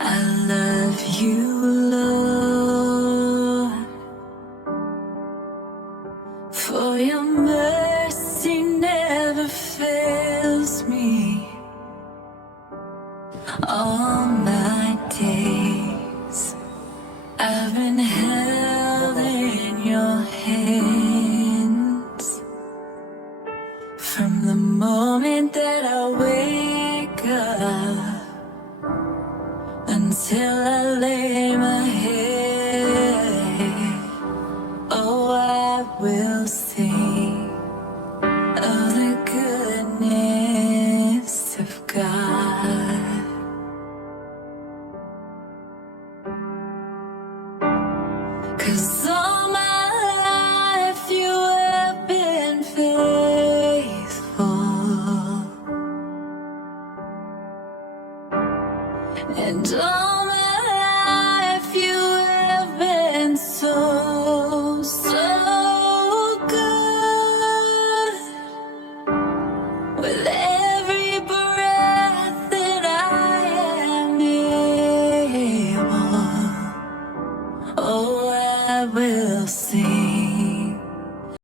I love you, Lord, for your mercy never fails me. All my days I've been held in your hands. From the moment that I wake up until I lay my head, oh, I will sing of the goodness of God. 'Cause all my life you have been faithful, and all my life you have been so, so good. With every breath that I am able, oh, I will sing